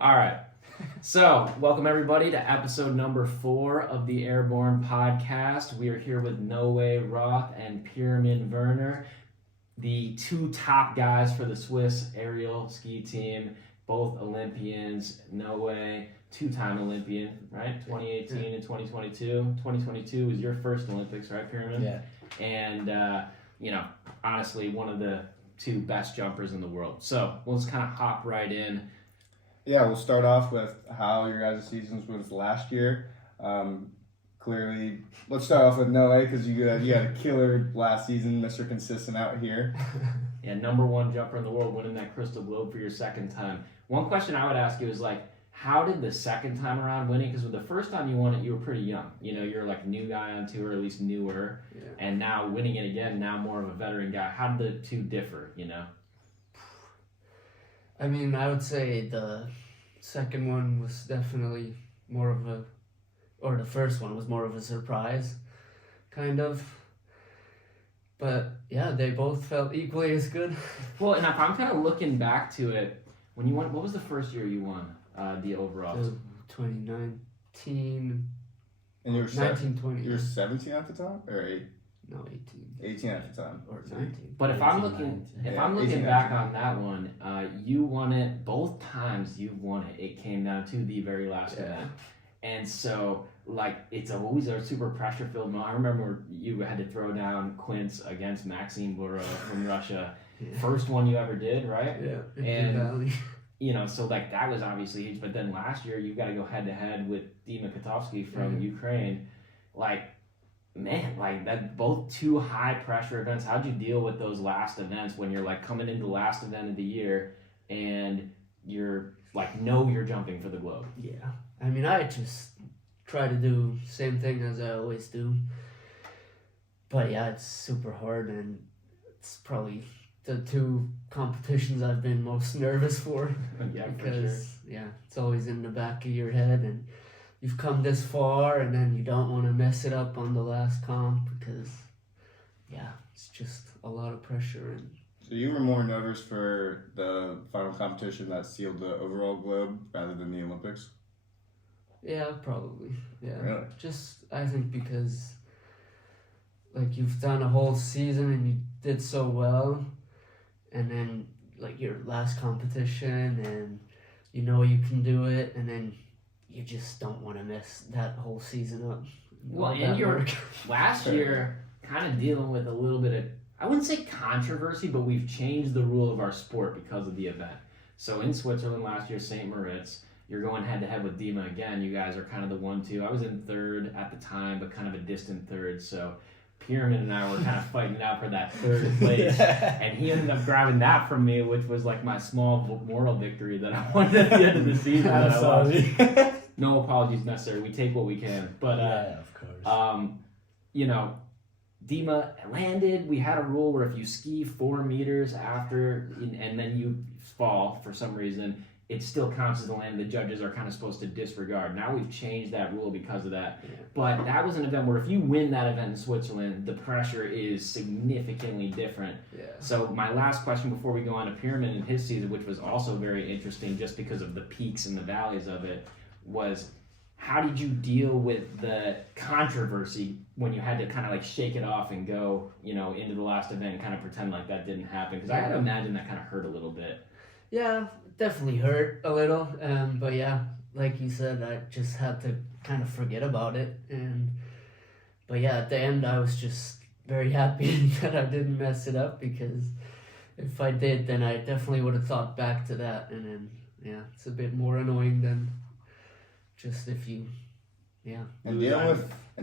All right. So, welcome everybody to episode number 4 of the Airborne Podcast. We are here with Roth and Pirmin Werner, the 2 top guys for the Swiss aerial ski team, both Olympians. 2-time Olympian, right? 2018 and 2022. 2022 was your first Olympics, right, Pirmin? Yeah. And, honestly, one of the 2 best jumpers in the world. So, we'll just kind of hop right in. Yeah, we'll start off with how your guys' seasons was last year. Clearly, let's start off with Noe because you had a killer last season, Mr. Consistent out here. Yeah, number 1 jumper in the world, winning that Crystal Globe for your second time. One question I would ask you is how did the second time around winning? Because with the first time you won it, you were pretty young. You're like a new guy on tour, or at least newer. Yeah. And now winning it again, now more of a veteran guy. How did the 2 differ? I mean, I would say the second one was definitely more of the first one was more of a surprise, kind of. But yeah, they both felt equally as good. Well, and if I'm kind of looking back to it, when you won, what was the first year you won the overall? 2019. And you were 1920. You were 17 at the time, or 8? No, 18. 18 at the time, or 19. But if I'm looking back on that one, you won it both times. You won it. It came down to the very last event, and so it's always a super pressure filled moment. I remember you had to throw down Quince against Maxime Bourreau from Russia. Yeah. First one you ever did, right? Yeah. And so that was obviously huge. But then last year you got to go head to head with Dima Kotovsky from Ukraine. Man, that both 2 high pressure events. How'd you deal with those last events when you're coming into the last event of the year and you're you're jumping for the globe? Yeah, I mean, I just try to do the same thing as I always do. But yeah, it's super hard, and it's probably the 2 competitions I've been most nervous for. Yeah, because for sure. It's always in the back of your head, and you've come this far, and then you don't want to mess it up on the last comp because, it's just a lot of pressure. And So you were more nervous for the final competition that sealed the overall globe rather than the Olympics? Yeah, probably. Yeah. Really? Just, I think because, you've done a whole season and you did so well, and then, your last competition, and you can do it, and then you just don't want to mess that whole season up. Well, and you're last year kind of dealing with a little bit of, I wouldn't say controversy, but we've changed the rule of our sport because of the event. So in Switzerland last year, St. Moritz, you're going head to head with Dima again. You guys are kind of the 1-2. I was in 3rd at the time, but kind of a distant 3rd. So Pirmin and I were kind of fighting it out for that 3rd place, and he ended up grabbing that from me, which was like my small moral victory that I wanted at the end of the season. I'm sorry. No apologies necessary. We take what we can. But of course. Dima landed. We had a rule where if you ski 4 meters after and then you fall for some reason, it still counts as a land. The judges are kind of supposed to disregard. Now we've changed that rule because of that. Yeah. But that was an event where if you win that event in Switzerland, the pressure is significantly different. Yeah. So my last question before we go on to Pirmin and his season, which was also very interesting just because of the peaks and the valleys of it, was how did you deal with the controversy when you had to kind of shake it off and go, into the last event and kind of pretend like that didn't happen? Because I had to imagine that kind of hurt a little bit. Yeah, definitely hurt a little. But yeah, like you said, I just had to kind of forget about it. But yeah, at the end, I was just very happy that I didn't mess it up, because if I did, then I definitely would have thought back to that. And then, it's a bit more annoying than just if you, And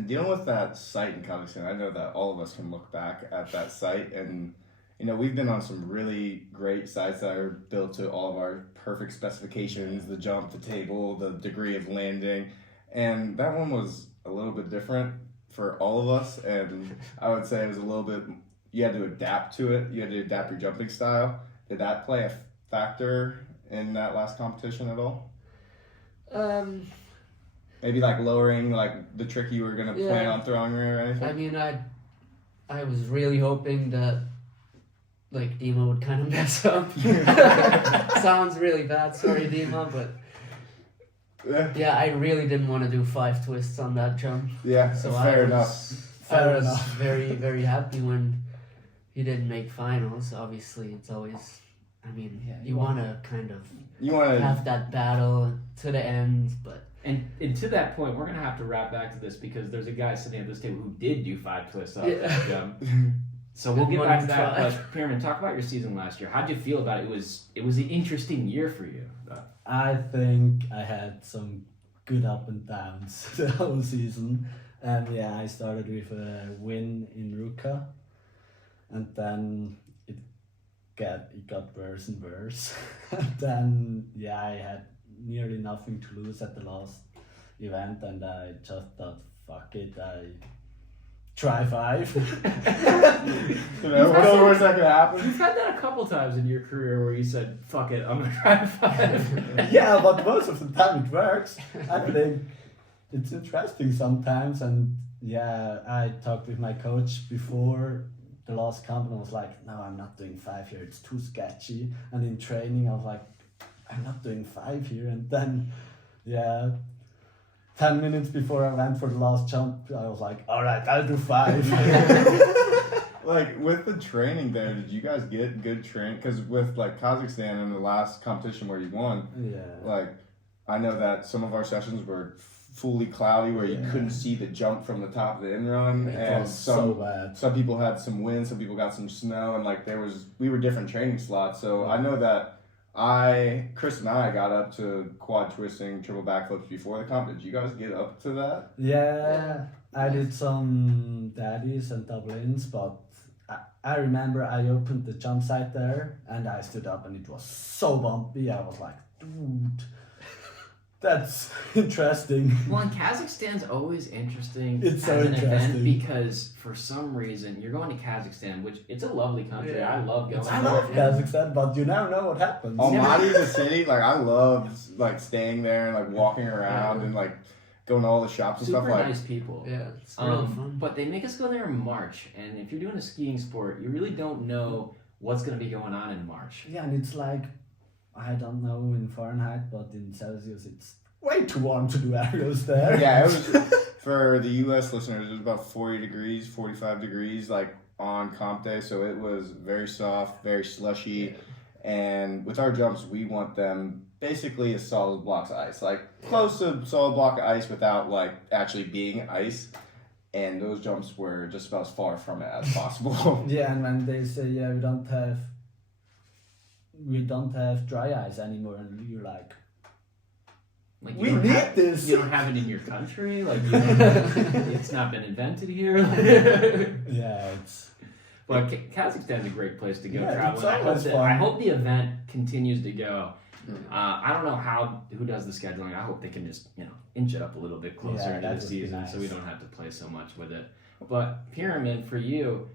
dealing with that site in Kazakhstan, I know that all of us can look back at that site, and we've been on some really great sites that are built to all of our perfect specifications, the jump, the table, the degree of landing, and that one was a little bit different for all of us, and I would say it was a little bit, you had to adapt to it, you had to adapt your jumping style. Did that play a factor in that last competition at all? Maybe lowering the trick you were gonna plan on throwing or anything? I mean, I was really hoping that Dima would kind of mess up. Sounds really bad, sorry Dima, but Yeah, I really didn't want to do 5 twists on that jump. Yeah, So fair I enough. was, Fair I was enough. very, very happy when he didn't make finals. Obviously, it's always, I mean, Yeah, you want to kind of You want to have that battle to the end, but And to that point, we're gonna have to wrap back to this because there's a guy sitting at this table who did do 5 twists off Yeah. that jump. So we'll get One back to that. try. But Pirmin, talk about your season last year. How'd you feel about it? It was an interesting year for you. I think I had some good up and downs the whole season. And yeah, I started with a win in Ruka, and then it got worse and worse. And then yeah, I had nearly nothing to lose at the last event, and I just thought, fuck it, I try 5. You know, what's the worst that could happen? You've had that a couple times in your career where you said, "Fuck it, I'm gonna try 5." Yeah, but most of the time it works. I think it's interesting sometimes, and yeah, I talked with my coach before the last camp, and I was like, no, I'm not doing 5 here, it's too sketchy. And in training I was like, I'm not doing 5 here. And then yeah, 10 minutes before I went for the last jump, I was like, all right, I'll do 5. Like with the training there, did you guys get good training? Because with like Kazakhstan in the last competition where you won, Yeah. like I know that some of our sessions were fully cloudy where you Yeah. couldn't see the jump from the top of the in run, It and was so bad. some people had some wind, some people got some snow, and like we were different training slots. So I know that Chris and I got up to quad twisting, triple backflips before the comp. Did you guys get up to that? Yeah, I did some daddies and double ins, but I remember I opened the jump site there and I stood up and it was so bumpy. I was like, dude, that's interesting. Well, and Kazakhstan's always interesting It's as so an event interesting. because for some reason you're going to Kazakhstan, which it's a lovely country. Yeah. I love going. I there. love Kazakhstan, but you never know what happens. Almaty, the city, like I loved like staying there and like walking around and like going to all the shops and Super stuff. Like nice people. yeah, it's really fun. But they make us go there in March, and if you're doing a skiing sport, you really don't know what's going to be going on in March. Yeah, and it's like, I don't know in Fahrenheit, but in Celsius it's way too warm to do aerials there. yeah, it was for the U.S. listeners. It was about 40 degrees, 45 degrees, like on comp day. So it was very soft, very slushy. And with our jumps, we want them basically as solid blocks of ice, like close to solid block of ice without like actually being ice. And those jumps were just about as far from it as possible. Yeah, and when they say, yeah, we don't have dry ice anymore, and you're like, Like you we don't need have- this. You don't have it in your country. Like it's not been invented here. Yeah, it's But Kazakhstan's a great place to go Yeah, travel. it's And always fun. I hope the event continues to go. I don't know who does the scheduling. I hope they can just inch it up a little bit closer Yeah, into that the would be season, so we nice. don't have to play so much with it. But Pirmin, for you,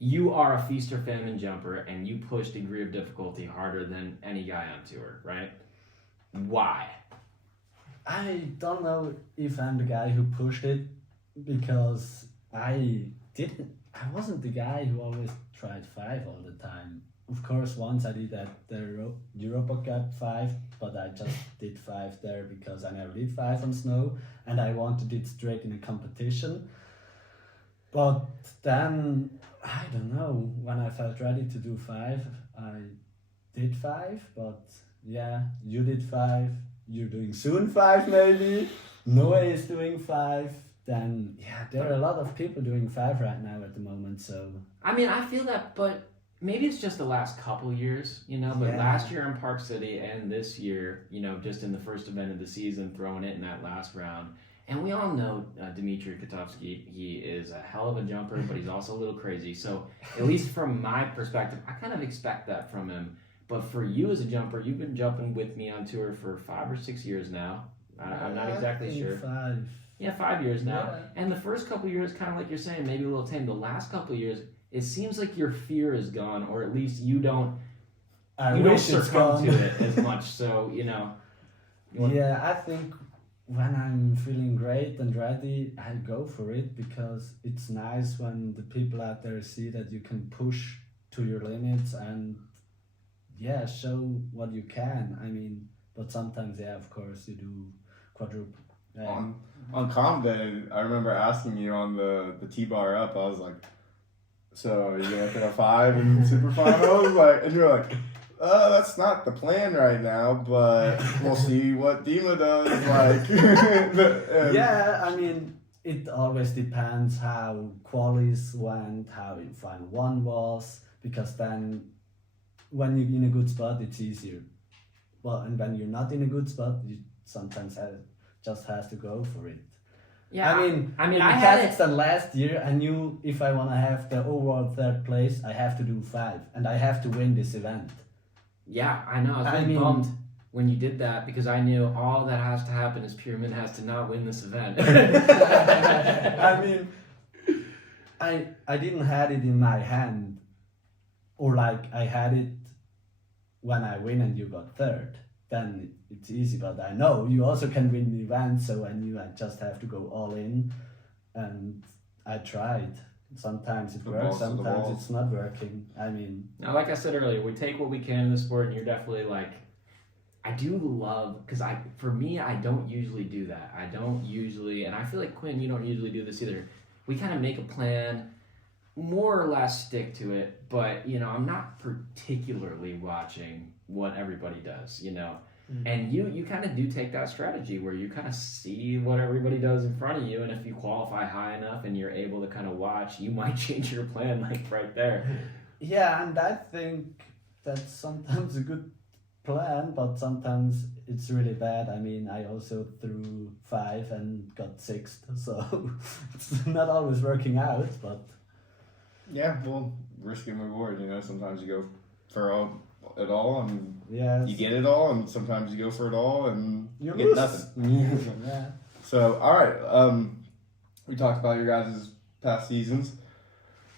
you are a feast or famine jumper, and you push degree of difficulty harder than any guy on tour, right? Why? I don't know if I'm the guy who pushed it, because I wasn't the guy who always tried 5 all the time. Of course, once I did at the Europa Cup 5, but I just did 5 there because I never did 5 on snow, and I wanted it straight in a competition. But then, I don't know, when I felt ready to do 5, I did 5, but yeah, you did 5, you're doing soon 5 maybe, Noah is doing 5, then yeah, there are a lot of people doing 5 right now at the moment, so... I mean, I feel that, but maybe it's just the last couple years, but Yeah. last year in Park City and this year, just in the first event of the season, throwing it in that last round. And we all know Dmitry Kotovsky, he is a hell of a jumper, but he's also a little crazy. So at least from my perspective, I kind of expect that from him. But for you as a jumper, you've been jumping with me on tour for 5 or 6 years now. I'm not exactly I think sure. 5. Yeah, 5 years now. Yeah. And the first couple years, kind of like you're saying, maybe a little tame. The last couple years, it seems like your fear is gone, or at least you don't I you don't wish it's succumb gone. to it as much. So Yeah, I think when I'm feeling great and ready, I go for it, because it's nice when the people out there see that you can push to your limits and yeah, show what you can. I mean, but sometimes, yeah, of course, you do quadruple. On comp day, I remember asking you on the T-bar up, I was like, so are you going to hit a 5 in super finals? Like, and you're like, that's not the plan right now, but we'll see what Dima does. Like, Yeah, I mean, it always depends how qualies went, how in final one was, because then when you're in a good spot, it's easier. Well, and when you're not in a good spot, you sometimes just has to go for it. Yeah, I mean, I in had it. Kazakhstan last year, I knew if I want to have the overall third place, I have to do 5, and I have to win this event. Yeah, I know. I was really bummed when you did that because I knew all that has to happen is Pirmin has to not win this event. I mean, I didn't have it in my hand, or like I had it when I win and you got third. Then it's easy, but I know you also can win the event, so I knew I just have to go all in, and I tried. Sometimes it works, sometimes it's not working. I mean, now, like I said earlier, we take what we can in the sport, and you're definitely like, I do love, because for me, I don't usually do that. I don't usually, and I feel like Quinn, you don't usually do this either. We kind of make a plan, more or less stick to it, but, you know, I'm not particularly watching what everybody does, you know. Mm-hmm. And you kind of do take that strategy where you kind of see what everybody does in front of you, and if you qualify high enough and you're able to kind of watch, you might change your plan like right there. Yeah, and I think that's sometimes a good plan, but sometimes it's really bad. I mean, I also threw 5 and got 6th, so it's not always working out, but... Yeah, well, risk and reward, you know, sometimes you go for it all and you get it all, and sometimes you go for it all and you get nothing. Yeah. So, all right, we talked about your guys' past seasons.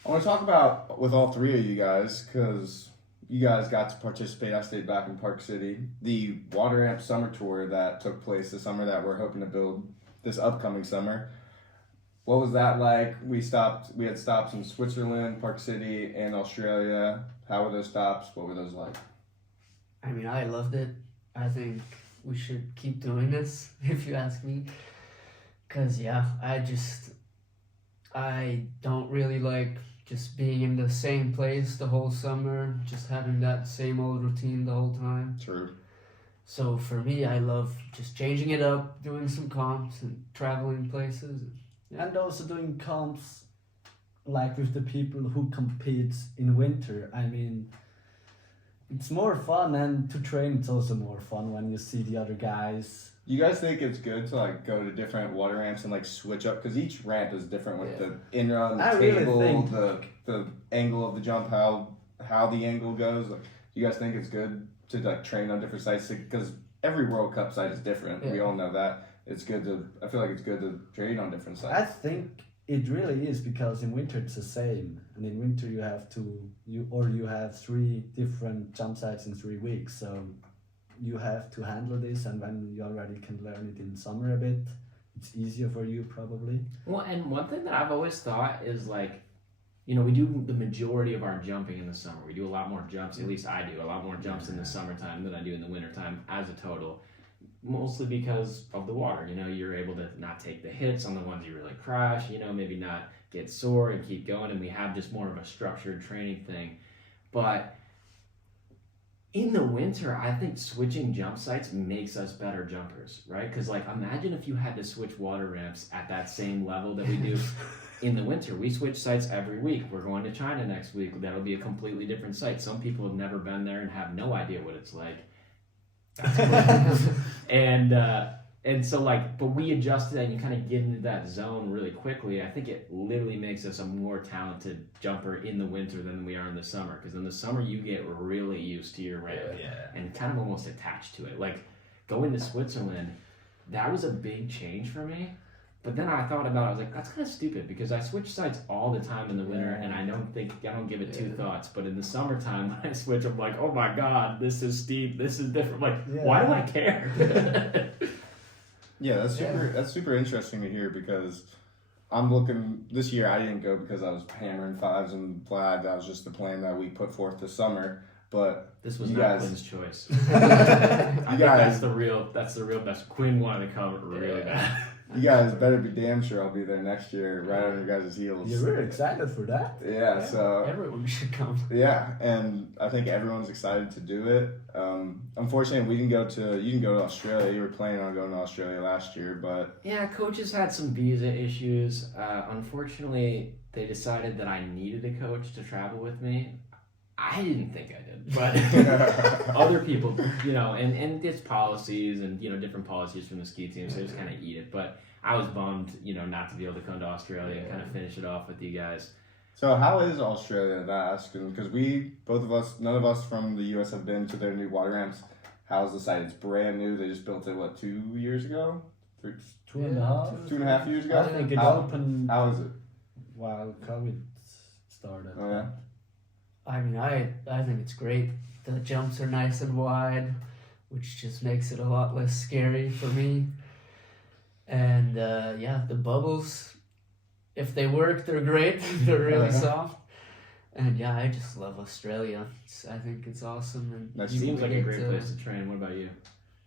I want to talk about with all 3 of you guys, because you guys got to participate. I stayed back in Park City. The Water Amp Summer Tour that took place this summer that we're hoping to build this upcoming summer. What was that like? We had stops in Switzerland, Park City, and Australia. How were those stops? What were those like? I mean, I loved it. I think we should keep doing this, if you ask me. Because, yeah, I don't really like just being in the same place the whole summer, just having that same old routine the whole time. True. So for me, I love just changing it up, doing some comps and traveling places. Yeah. And also doing comps like with the people who compete in winter. I mean, it's more fun, and to train it's also more fun when you see the other guys. You guys think it's good to like go to different water ramps and like switch up, because each ramp is different with the in run, the table, really the angle of the jump, how the angle goes. Like, you guys think it's good to like train on different sites, because every World Cup site is different. Yeah. We all know that. It's good to. I feel like it's good to train on different sites. I think it really is, because in winter it's the same, and in winter you have 3 different jump sites in 3 weeks, so you have to handle this, and when you already can learn it in summer a bit, it's easier for you probably. Well, and one thing that I've always thought is like, you know, we do the majority of our jumping in the summer. We do a lot more jumps, at least I do, a lot more jumps in the summertime than I do in the wintertime as a total. Mostly because of the water, you know, you're able to not take the hits on the ones you really crush, you know, maybe not get sore and keep going, and we have just more of a structured training thing. But in the winter, I think switching jump sites makes us better jumpers, right? Because like, imagine if you had to switch water ramps at that same level that we do in the winter. We switch sites every week. We're going to China next week. That'll be a completely different site. Some people have never been there and have no idea what it's like. And so like, but we adjusted that, and you kind of get into that zone really quickly. I think it literally makes us a more talented jumper in the winter than we are in the summer, because in the summer you get really used to your ramp and kind of almost attached to it. Like going to Switzerland, that was a big change for me. But then I thought about it, I was like, that's kind of stupid, because I switch sites all the time in the winter, and I don't give it 2 thoughts. But in the summertime, when I switch, I'm like, oh my God, this is steep, this is different. I'm like, why do I care? Yeah, that's super interesting to hear, because I'm looking, this year I didn't go because I was hammering 5s and flat. That was just the plan that we put forth this summer. But This was you not guys- Quinn's choice. You I think guys- that's the real best. Quinn wanted to come really bad. you guys better be damn sure I'll be there next year, right on your guys' heels. You're very excited for that. Yeah, so Everyone should come. yeah, and I think everyone's excited to do it. Unfortunately, you can go to Australia. You were planning on going to Australia last year, but Yeah, coaches had some visa issues. Unfortunately, they decided that I needed a coach to travel with me. I didn't think I did, but other people, and it's policies and, different policies from the ski team, so they just kind of eat it. But I was bummed, not to be able to come to Australia and kind of finish it off with you guys. so how is Australia? That's because none of us from the U.S. have been to their new water ramps. How's the site? It's brand new. They just built it 2 years ago, 2.5 years ago. I think it How- opened How is it? while COVID started. Oh yeah. I mean, I think it's great. The jumps are nice and wide, which just makes it a lot less scary for me. And the bubbles, if they work, they're great. They're really soft. And yeah, I just love Australia. I think it's awesome. And Nice. you Seems like a get great to- place to train. What about you?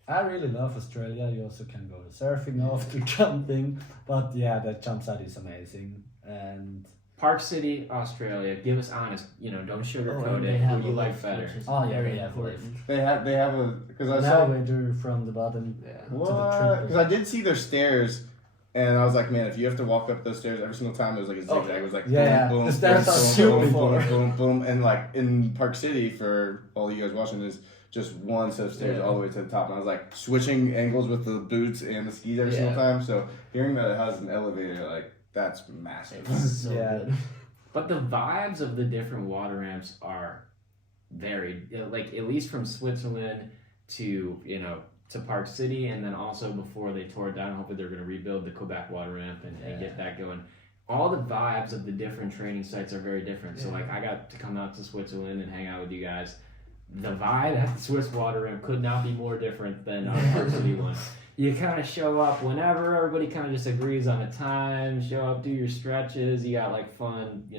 I really love Australia. You also can go surfing after jumping, but yeah, the jump site is amazing. And Park City, Australia. Give us honest. Don't sugarcoat and it. they have Who you a like lift, better? which is Oh, yeah, very they have a important. They have a because I an saw elevator from the bottom Yeah. to the what because triple. I did see their stairs. And I was like, man, if you have to walk up those stairs every single time, it was like a zigzag. It was like, Yeah, boom, boom, the stairs boom, are boom, super boom, far. boom, boom, boom. And like in Park City, for all you guys watching, is just one set of stairs Yeah. all the way to the top. And I was like switching angles with the boots and the skis every single Yeah. time. So hearing that it has an elevator, like, that's massive. It's so Yeah. good. But the vibes of the different water ramps are varied. Like at least from Switzerland to to Park City, and then also before they tore it down, hopefully they're going to rebuild the Quebec water ramp and get that going. All the vibes of the different training sites are very different. So like I got to come out to Switzerland and hang out with you guys. The vibe at the Swiss water ramp could not be more different than our Park City one. You kind of show up whenever, everybody kind of just agrees on a time, show up, do your stretches, you got like fun,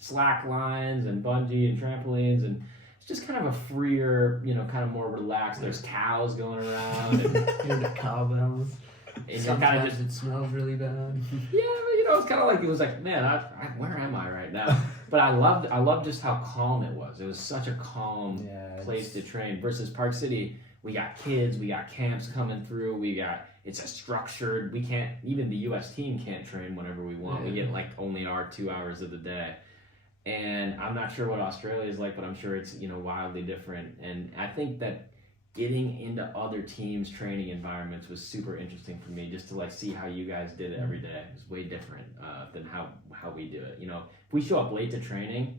slack lines and bungee and trampolines, and it's just kind of a freer, kind of more relaxed. There's cows going around, and Hear the cowbells. you're kind of Sometimes it smells really bad. yeah, it's kind of like, it was like, man, where am I right now? But I loved just how calm it was. It was such a calm place to train versus Park City. We got kids, we got camps coming through, it's a structured, even the U.S. team can't train whenever we want. We get like only our 2 hours of the day. And I'm not sure what Australia is like, but I'm sure it's, wildly different. And I think that getting into other teams' training environments was super interesting for me, just to like see how you guys did it every day. It was way different than how we do it. If we show up late to training,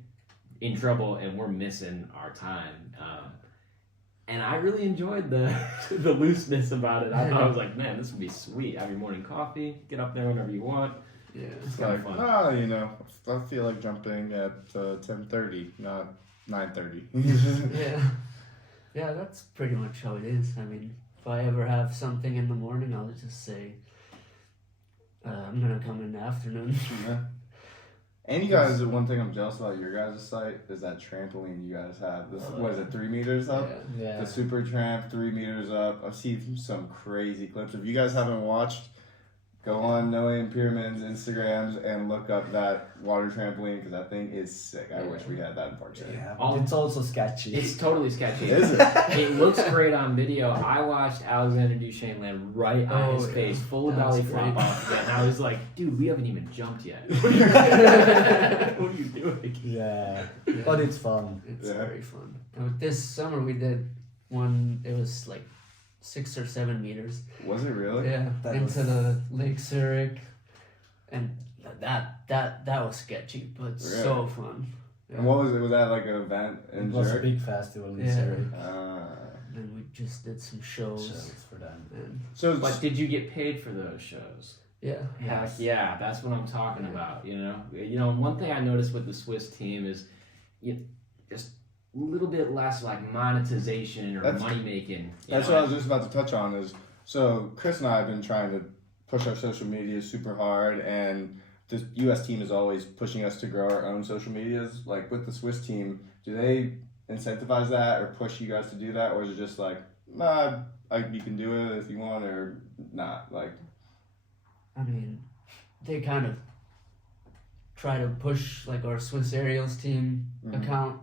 in trouble, and we're missing our time. And I really enjoyed the the looseness about it. I was like, man, this would be sweet. Have your morning coffee, get up there whenever you want. Yeah. It's kind Like, of fun. I feel like jumping at 10:30, not 9:30. Yeah. Yeah, that's pretty much how it is. I mean, if I ever have something in the morning, I'll just say, I'm going to come in the afternoon. Yeah. And you guys, one thing I'm jealous about your guys' site is that trampoline you guys have. This, what is it, 3 meters up? Yeah. The super tramp, 3 meters up. I've seen some crazy clips. If you guys haven't watched, go on Noe and Pirmins Instagrams and look up that water trampoline because that thing is sick. I wish we had that in Park City. Yeah, but it's also sketchy. It's totally sketchy. Is it? It looks great on video. I watched Alexander Duchesne land right on his face, full of That was belly flop great. off again. And I was like, dude, we haven't even jumped yet. What are you doing? Yeah, but it's fun. It's Yeah. very fun. And this summer we did one, it was like 6 or 7 meters. Was it really? Yeah, That into was- the Lake Zurich. And that was sketchy, but so fun. Yeah. And what was it? Was that like an event It in was a Zurich? big festival in Yeah. Zurich. And we just did some shows. Shows for them. And So But did you get paid for those shows? yeah. Heck yeah, that's what I'm talking about. One thing I noticed with the Swiss team is, just a little bit less like monetization or That's- money making. that's what I was just about to touch on. Is so Chris and I have been trying to push our social media super hard, and the U.S. team is always pushing us to grow our own social medias. Like with the Swiss team, do they incentivize that or push you guys to do that, or is it just like, nah, you can do it if you want or not? Like, I mean, they kind of try to push like our Swiss aerials team account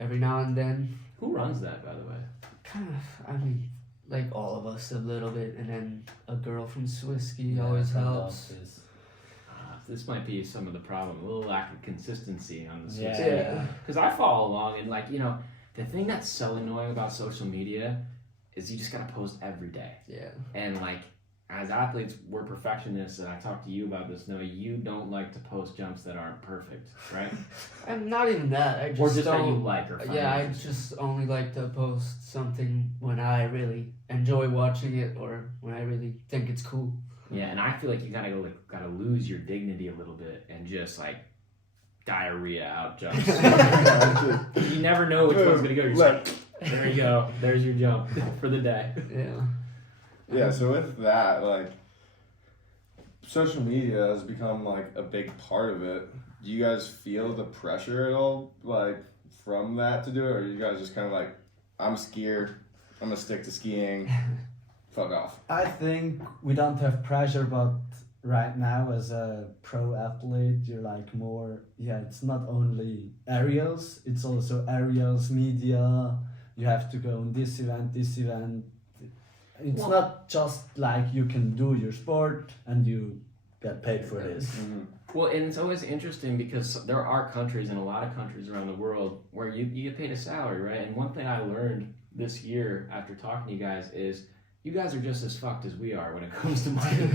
every now and then. Who runs that, by the way? Kind of, I mean, like all of us a little bit, and then a girl from Swiss ski always helps. This might be some of the problem, a little lack of consistency on the Swiss. Yeah. Because I follow along, and like, you know, the thing that's so annoying about social media is you just gotta post every day. Yeah. And like, as athletes, we're perfectionists, and I talked to you about this. No, you don't like to post jumps that aren't perfect, right? And not even that. I just Or just don't, that you like or find yeah, I interesting. just only like to post something when I really enjoy watching it or when I really think it's cool. Yeah, and I feel like you gotta lose your dignity a little bit and just like diarrhea out jumps. You never know which one's gonna go. You're just like, there you go. There's your jump for the day. Yeah. yeah, so with that, like, social media has become like a big part of it. Do you guys feel the pressure at all, like, from that to do it, or are you guys just kind of like, I'm a skier, I'm gonna stick to skiing, fuck off? I think we don't have pressure, but right now as a pro athlete, you're like more, it's not only aerials, it's also aerials, media, you have to go on this event. It's not just like you can do your sport and you get paid for this. Mm-hmm. Well, and it's always interesting because there are countries, and a lot of countries around the world, where you get paid a salary, right? And one thing I learned this year after talking to you guys is you guys are just as fucked as we are when it comes to money.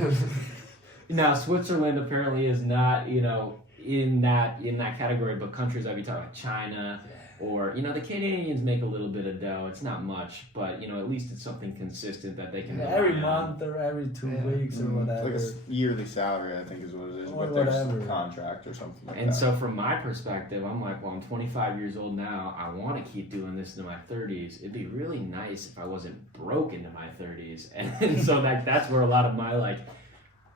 Now, Switzerland apparently is not, you know, in that category, but countries like we talk about China, or, you know, the Canadians make a little bit of dough. It's not much, but, you know, at least it's something consistent that they can rely Every on. month or every 2 weeks or whatever. Like a yearly salary, I think is what it is, Or with whatever. their contract or something like And that. so from my perspective, I'm like, well, I'm 25 years old now. I want to keep doing this into my 30s. It'd be really nice if I wasn't broke into my 30s. And so that's where a lot of my like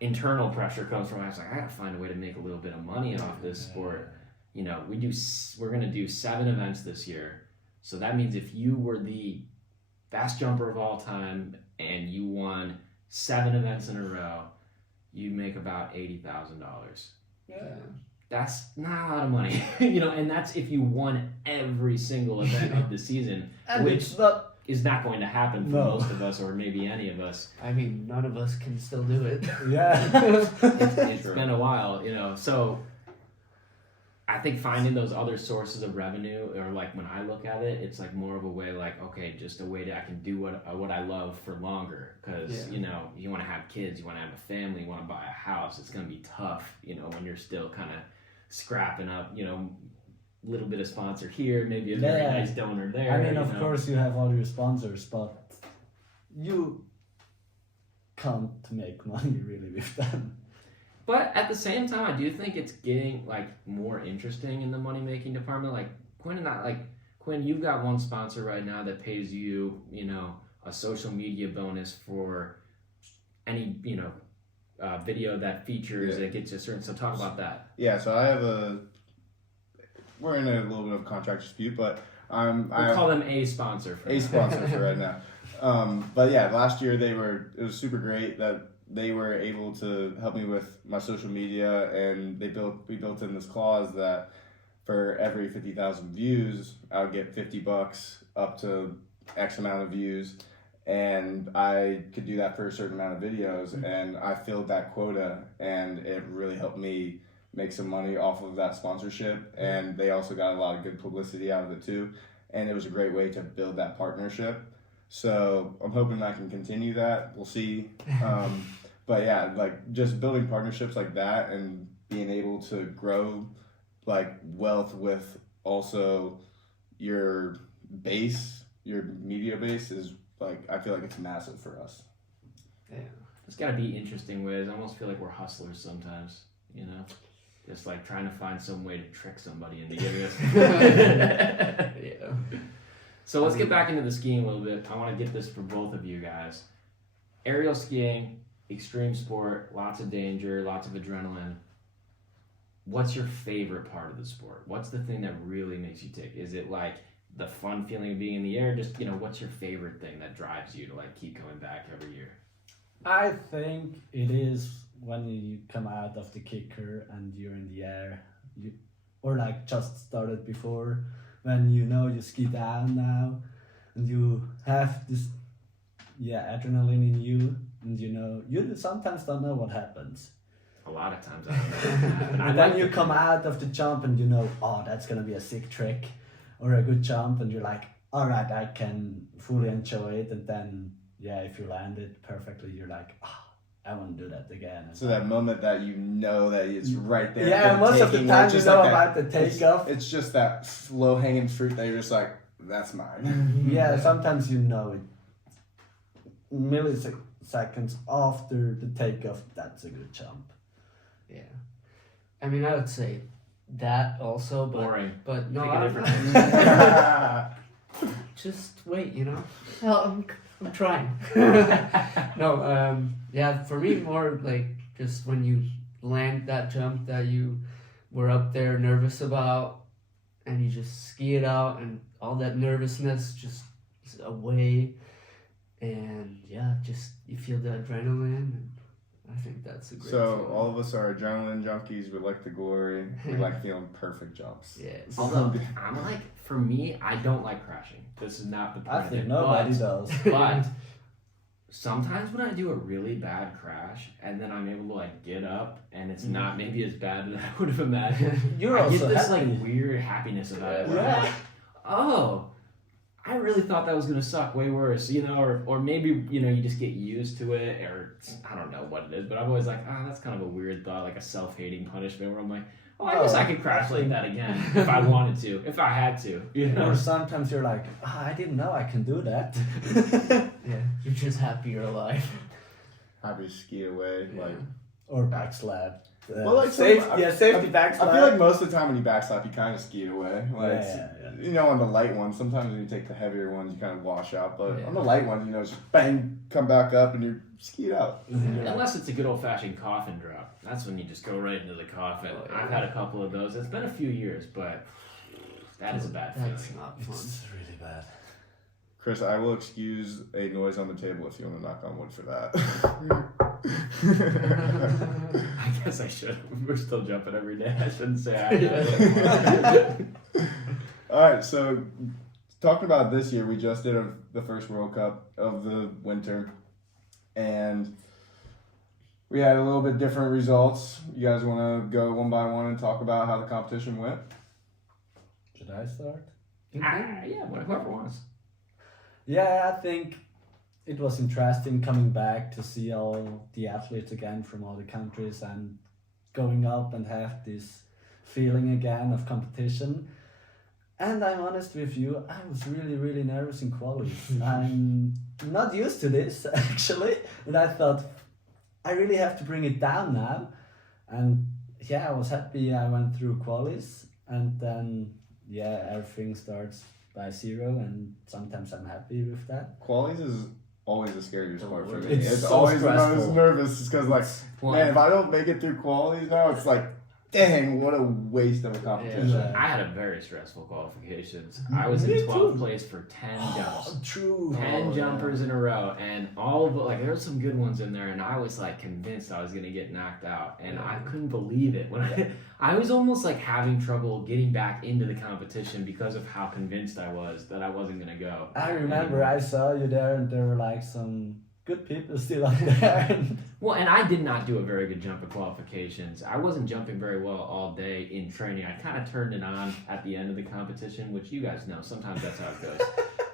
internal pressure comes from. I was like, I gotta find a way to make a little bit of money off this sport. You know, we're gonna do 7 events this year. So that means if you were the best jumper of all time and you won 7 events in a row, you'd make about $80,000. Yeah. That's not a lot of money, you know, and that's if you won every single event of the season, And which it's not, is not going to happen for most of us, or maybe any of us. I mean, none of us can still do it. It's True. been a while, you know, so I think finding those other sources of revenue, or like when I look at it, it's like more of a way like, okay, just a way that I can do what I love for longer. Because, you know, you want to have kids, you want to have a family, you want to buy a house. It's going to be tough, you know, when you're still kind of scrapping up, you know, a little bit of sponsor here, maybe a very nice donor there. I mean, you of know. course you have all your sponsors, but you can't make money really with them. But at the same time, I do think it's getting like more interesting in the money making department. Like Quinn, you've got one sponsor right now that pays you, you know, a social media bonus for any, you know, video that features that gets a certain. So talk about that. Yeah, so we're in a little bit of a contract dispute, but We'll call them a sponsor for a now. sponsor for right now. But yeah, last year it was super great that they were able to help me with my social media, and we built in this clause that for every 50,000 views, I would get $50 up to X amount of views, and I could do that for a certain amount of videos, and I filled that quota, and it really helped me make some money off of that sponsorship, and they also got a lot of good publicity out of it too, and it was a great way to build that partnership. So I'm hoping I can continue that. We'll see. But yeah, like just building partnerships like that and being able to grow like wealth with also your base, your media base is like, I feel like it's massive for us. Yeah. It's got to be interesting ways. I almost feel like we're hustlers sometimes, you know? Just like trying to find some way to trick somebody into giving us. Yeah. So let's get back into the skiing a little bit. I want to get this for both of you guys. Aerial skiing, extreme sport, lots of danger, lots of adrenaline. What's your favorite part of the sport? What's the thing that really makes you tick? Is it like the fun feeling of being in the air? Just, what's your favorite thing that drives you to like keep coming back every year? I think it is when you come out of the kicker and you're in the air, or like just started before, when you ski down now, and you have this adrenaline in you, and you sometimes don't know what happens. A lot of times I don't know. And then you come out of the jump and oh, that's gonna be a sick trick or a good jump, and you're like, all right, I can fully enjoy it. And then if you land it perfectly, you're like, I want to do that again. And So that moment that that it's right there. yeah, for most of the taking, time it's you just know like about the that- takeoff. It's just that low hanging fruit that you're just like, that's mine. Yeah, sometimes it milliseconds after the takeoff, that's a good jump. Yeah. I mean, I would say that also, but Boring. but no, Pick a different just wait, Well, I'm trying. No, for me, more like just when you land that jump that you were up there nervous about, and you just ski it out, and all that nervousness just is away, and just you feel the adrenaline, and I think that's a great So feeling. all of us are adrenaline junkies. We like the glory. We like feeling perfect jumps. Yes. Although I'm like, for me, I don't like crashing. This is not the point. I of think it, nobody does. But sometimes when I do a really bad crash and then I'm able to like get up and it's not maybe as bad as I would have imagined, You're I also get this happy. like weird happiness about it. Where I'm Yeah. like, oh, I really thought that was gonna suck way worse, or maybe you just get used to it, or I don't know what it is, but I'm always like, that's kind of a weird thought, like a self-hating punishment where I'm like, I guess I could crash like that again if I wanted to, if I had to, Or sometimes you're like, I didn't know I can do that. Yeah, you're just happy you're alive. Happy to ski away. Like Or backslap. Well, like safety I backslap. feel like most of the time when you backslap, you kind of ski away. Like Yeah. on the light ones, sometimes when you take the heavier ones, you kind of wash out. But Yeah. on the light ones, it's just bang, come back up, and you ski it out. Unless it's a good old-fashioned coffin drop. That's when you just go right into the coffin. Oh, yeah. I've had a couple of those. It's been a few years, but that is a bad feeling. That's not fun. It's really bad. Chris, I will excuse a noise on the table if you want to knock on wood for that. I guess I should. We're still jumping every day. I shouldn't say I have. All right, so talking about this year, we just did the first World Cup of the winter, and we had a little bit different results. You guys want to go one by one and talk about how the competition went? Should I start? Yeah, whoever wants. Yeah, I think it was interesting coming back to see all the athletes again from all the countries and going up and have this feeling again of competition. And I'm honest with you, I was really, really nervous in quali. I'm not used to this, actually. And I thought, I really have to bring it down now. And I was happy I went through qualis. And then, everything starts by zero. And sometimes I'm happy with that. Qualies is always the scariest part for me. It's It's so always the stressful. most nervous because, like, man, if I don't make it through qualies now, it's like, dang, what a waste of a competition. Yeah. I had a very stressful qualifications. I was Me in 12th too. place for 10 jumps. True. 10 jumpers in a row, and all of there were some good ones in there, and I was like convinced I was gonna get knocked out, and I couldn't believe it when I was almost like having trouble getting back into the competition because of how convinced I was that I wasn't gonna go. I remember I saw you there and there were like some good people still out there. Well, and I did not do a very good jump at qualifications. I wasn't jumping very well all day in training. I kind of turned it on at the end of the competition, which you guys know. Sometimes that's how it goes.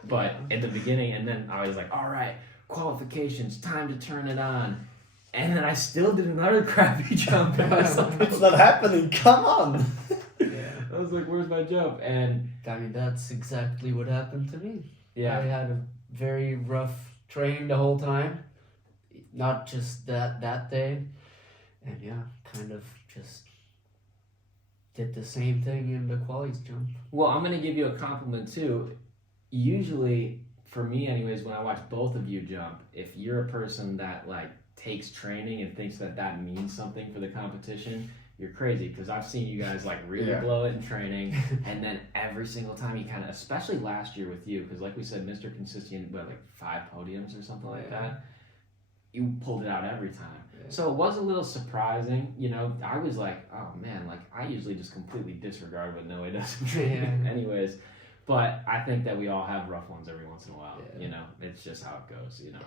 But at the beginning, and then I was like, all right, qualifications, time to turn it on. And then I still did another crappy jump. And I was like, It's not happening, come on! I was like, where's my jump? And I mean, that's exactly what happened to me. I yeah, had a very rough train the whole time. Not just that day. And kind of just did the same thing in the qualies jump. well, I'm going to give you a compliment too. Usually, for me anyways, when I watch both of you jump, if you're a person that like takes training and thinks that means something for the competition, you're crazy, because I've seen you guys like really Yeah. blow it in training, and then every single time you kind of, especially last year with you, because like we said, Mr. Consistent, what, like 5 podiums or something like that. You pulled it out every time. So it was a little surprising, you know. I was like, oh man, like I usually just completely disregard what Noah does in training anyways. But I think that we all have rough ones every once in a while. Yeah. You know, it's just how it goes. You know,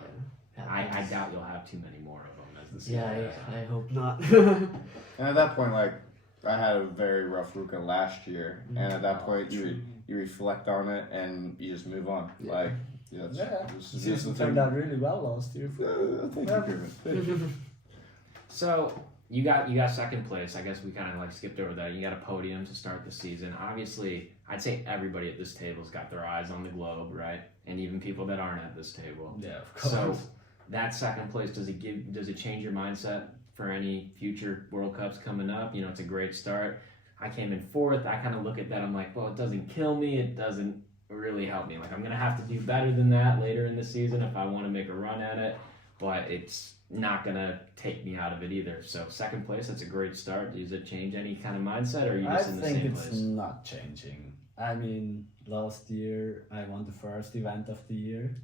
Yeah. I doubt you'll have too many more of them as the season Yeah, goes on. I hope not. And at that point, like, I had a very rough Ruka last year, and at that point, you reflect on it and you just move on. Yeah. Like, this is just Season the turned thing. out really well last year. Thank you, Pirmin. So you got second place. I guess we kind of like skipped over that. You got a podium to start the season. Obviously, I'd say everybody at this table's got their eyes on the globe, right? And even people that aren't at this table. Yeah, of course. So that second place, does it change your mindset for any future World Cups coming up? You know, it's a great start. I came in fourth. I kind of look at that. I'm like, well, it doesn't kill me. It doesn't really help me. Like, I'm gonna have to do better than that later in the season if I want to make a run at it. But it's not gonna take me out of it either. So second place, that's a great start. Does it change any kind of mindset, or are you I just in the think same it's place? not changing. I mean, last year I won the first event of the year,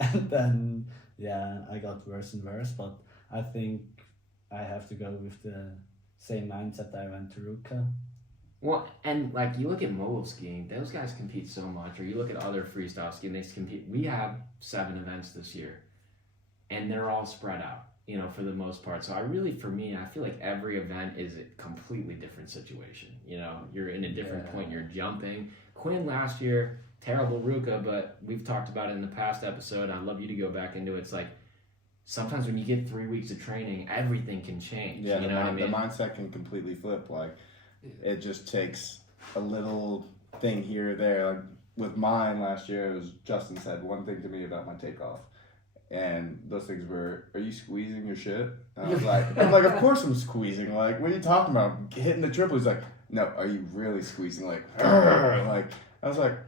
and then I got worse and worse. But I think I have to go with the same mindset I went to Ruka. Well, and like you look at mogul skiing, those guys compete so much. Or you look at other freestyle skiing, they compete. We have 7 events this year, and they're all spread out, you know, for the most part. So for me, I feel like every event is a completely different situation. You know, you're in a different point. You're jumping. Quinn last year, terrible Ruka, but we've talked about it in the past episode. I'd love you to go back into it. It's like sometimes when you get 3 weeks of training, everything can change. Yeah, you know what I mean? the mindset can completely flip. Like, it just takes a little thing here or there. Like with mine last year, it was Justin said one thing to me about my takeoff, and those things were, "Are you squeezing your shit?" And I was like, "Of course I'm squeezing. Like, what are you talking about? I'm hitting the triple." He's like, "No, are you really squeezing?" Like, like I was like,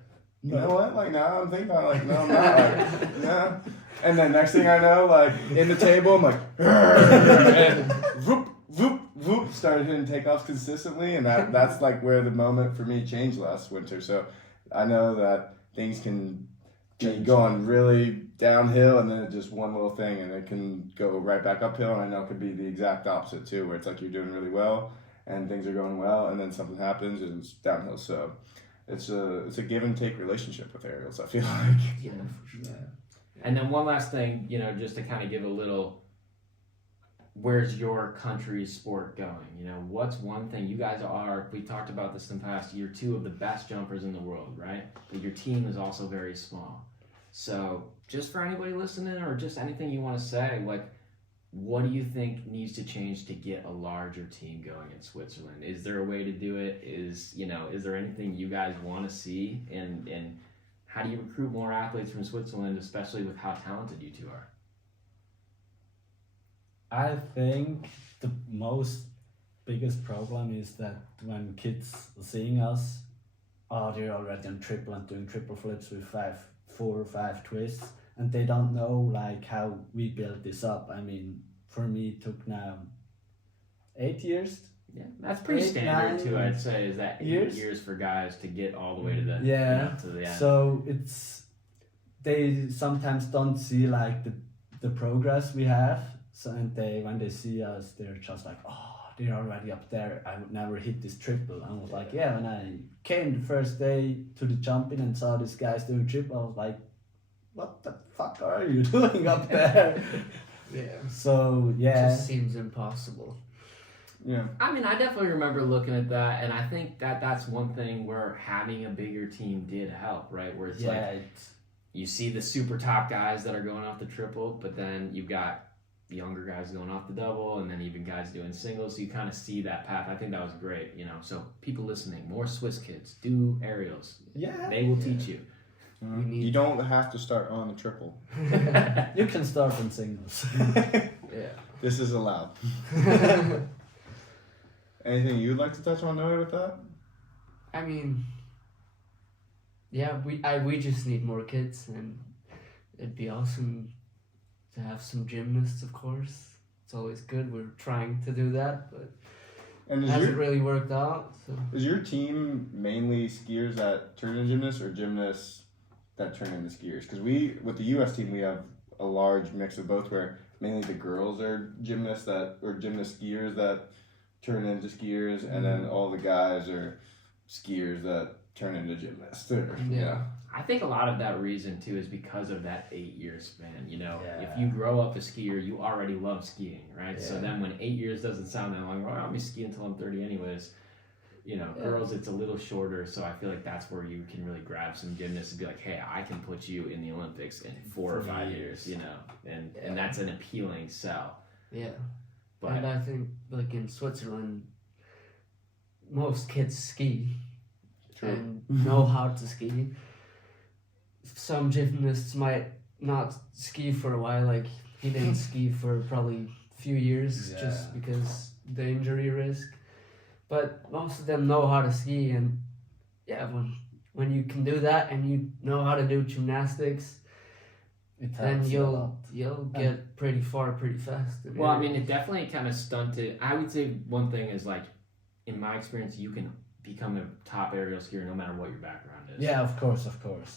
"You know what? Like, now I'm thinking about it, like, no, I'm not. Like, no." And then next thing I know, like in the table, I'm like, and whoop, whoop, whoop, started hitting takeoffs consistently, and that's like where the moment for me changed last winter. So I know that things can be going really downhill, and then it just one little thing, and it can go right back uphill. And I know it could be the exact opposite too, where it's like you're doing really well and things are going well, and then something happens and it's downhill. So it's a give and take relationship with aerials, I feel like. Yeah, for sure. And then one last thing, you know, just to kind of give a little, where's your country's sport going? You know, what's one thing you guys are, we talked about this in the past, you're 2 of the best jumpers in the world, right? But your team is also very small. So just for anybody listening, or just anything you want to say, like, what do you think needs to change to get a larger team going in Switzerland? Is there a way to do it? Is there anything you guys want to see? And how do you recruit more athletes from Switzerland, especially with how talented you 2 are? I think the biggest problem is that when kids are seeing us, they're already on triple and doing triple flips with 4 or 5 twists, and they don't know like how we built this up. I mean, for me, it took now 8 years. Yeah, that's pretty 8, standard 9 too. I'd say is that 8 years? years for guys to get all the way to the to the end. So they sometimes don't see like the progress we have. So and when they see us, they're just like, they're already up there. I would never hit this triple. I was like, when I came the first day to the jumping and saw these guys doing triple, I was like, what the fuck are you doing up there? So It just seems impossible. Yeah. I mean, I definitely remember looking at that, and I think that's one thing where having a bigger team did help, right? Where it's like you see the super top guys that are going off the triple, but then you've got younger guys going off the double, and then even guys doing singles. So you kind of see that path. I think that was great, you know. So people listening, more Swiss kids, do aerials. Yeah. They will teach you. You don't have to start on the triple. You can start on singles. This is allowed. Anything you'd like to touch on, Noah, with that? I mean, we just need more kids, and it'd be awesome to have some gymnasts, of course. It's always good. We're trying to do that, but And hasn't really worked out. So. is your team mainly skiers that turn into gymnasts or gymnasts that turn into skiers? Because with the U.S. team, we have a large mix of both where mainly the girls are gymnast skiers that turn into skiers, and then all the guys are skiers that turn into gymnasts. Yeah. I think a lot of that reason too is because of that 8-year span. You know, Yeah. if you grow up a skier, you already love skiing, right? So Yeah. then when 8 years doesn't sound that long, well, I'll be skiing until I'm 30 anyways. You know, girls, it's a little shorter, so I feel like that's where you can really grab some gymnasts and be like, hey, I can put you in the Olympics in 4 or 5 years, you know, and that's an appealing sell. Yeah. But And I think, like in Switzerland, most kids ski True. and know how to ski. Some gymnasts might not ski for a while, like he didn't ski for probably a few years just Yeah. because the injury risk. But most of them know how to ski, and yeah, when you can do that and you know how to do gymnastics, It then helps a lot. you'll get pretty far pretty fast. well, I mean, it definitely kind of stunted. I would say one thing is like, in my experience, you can become a top aerial skier no matter what your background is. Yeah, of course.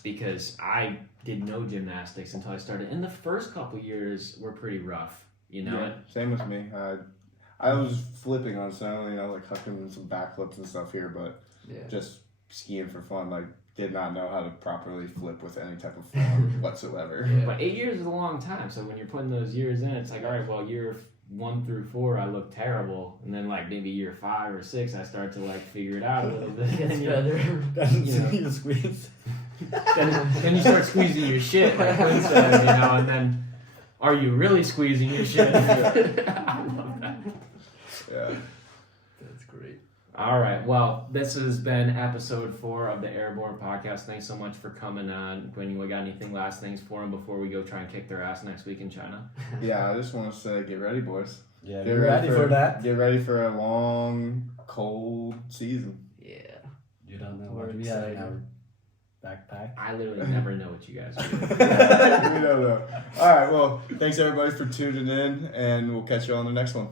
Because I did no gymnastics until I started. And the first couple years were pretty rough, you know? Yeah, same with me. I was flipping on snow, you know, like hucking some backflips and stuff here, but yeah. just skiing for fun. Like, did not know how to properly flip with any type of form whatsoever. Yeah. But 8 years is a long time. So when you're putting those years in, it's like, all right, well, year 1 through 4, I look terrible. And then, like, maybe year 5 or 6, I start to, like, figure it out a little bit. Gets And, you know, better. Then You know. you squeeze. then you start squeezing your shit, like Quinn said, you know, and then are you really squeezing your shit? I love that. Yeah. That's great. All right. Well, this has been episode 4 of the Airborne Podcast. Thanks so much for coming on. Quinn, you got anything last things for them before we go try and kick their ass next week in China? Yeah, I just want to say, get ready, boys. Yeah, Get we're ready for that. Get ready for a long, cold season. Yeah. You don't know We're what we have in excited. our backpack. I literally never know what you guys do. We don't know. All right, well, thanks everybody for tuning in, and we'll catch you on the next one.